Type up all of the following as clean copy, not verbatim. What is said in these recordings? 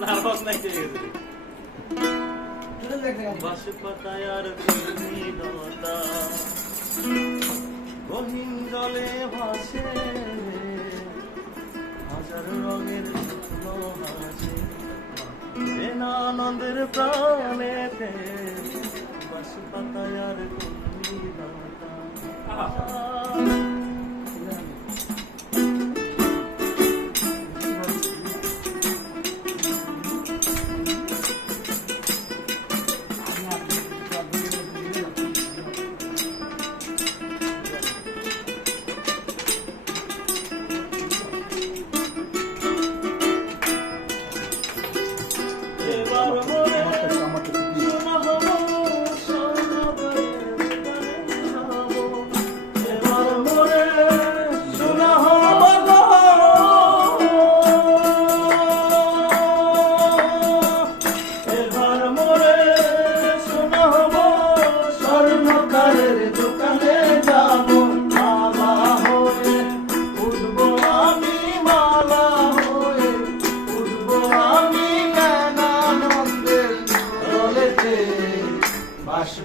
Nervous নাই হয়ে গেছে বাস পাতায় আর নীলতা রঙিন জলে ভাসে হাজার রঙের শুকনো হাসি আনন্দের প্রাণেতে বাস পাতায় আর নীলতা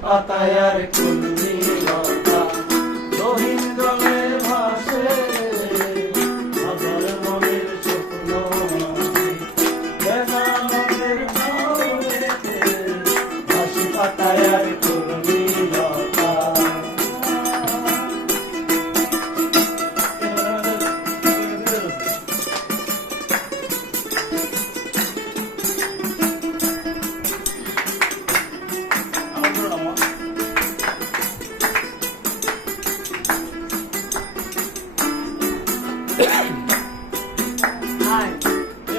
পাতায় আর কুলনি লতা রহিম জলে ভাসে হাজার মনের স্বপ্ন বেনামের ভাবেতে বাস পাতায় আর কুলনি লতা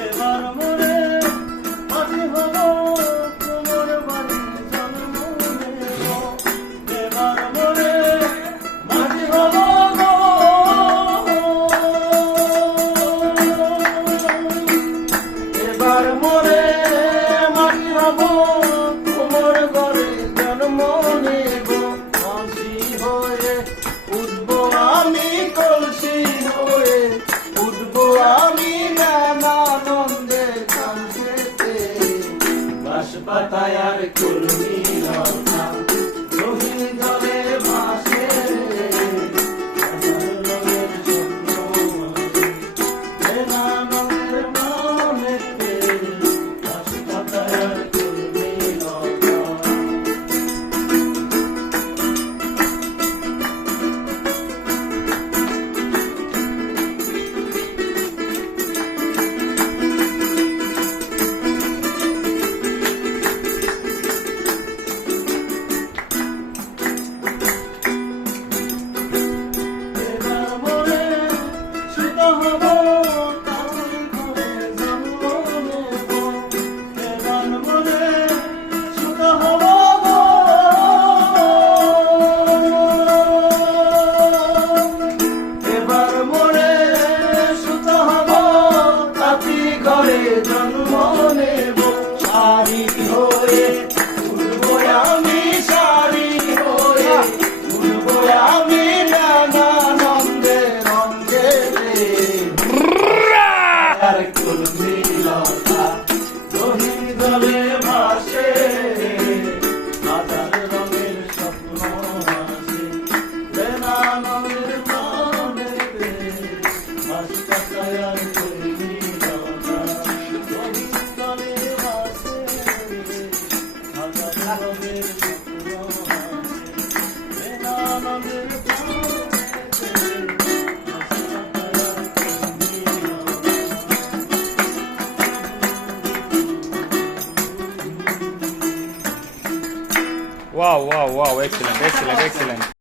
এবার মরে মাঝি হব তোমার বাড়ি জন্ম নেব এবার মরে মাঝি হব এবার মরে মাটি হব তোমার ঘরে জন্ম নেব হাসি হয়ে উঠব আমি কলসি হয়ে উঠব আমি আনন্দে কান্দেতে বাস পাতায় আর কুলনি লতা রহিম জলে ভাসে হাজার রঙের স্বপ্ন বেনামের নামেতে বাস পাতায় আর কুলনি লতা জন্ম নেব শাড়ি হয়ে উঠব আমি শাড়ি হয়ে উঠব আমি আনন্দে রঙে আর কুলনি লতা রহিম জলে ভাসে হাজার রঙের স্বপ্ন হাসে বেনামের প্রাণেতে বাস পাতায় আর কুলনি Wow, wow, wow, excellent, excellent, excellent.